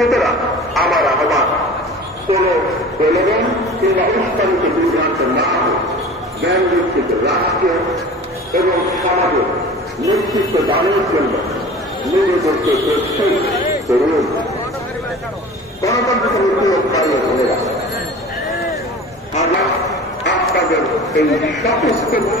সুতরাং আমার আহ্বান, কোন এলেমেন কিংবা উস্তাদিত বিভ্রান্ত না হোক জ্ঞান ভিত্তিক রাষ্ট্র এবং সমাজের নেতৃত্ব দানের জন্য নিজেদেরকে প্রস্তুত করুন। গণতন্ত্র রক্ষায় বোনেরা আমরা আপনাদের এই স্বতঃস্ফূর্ত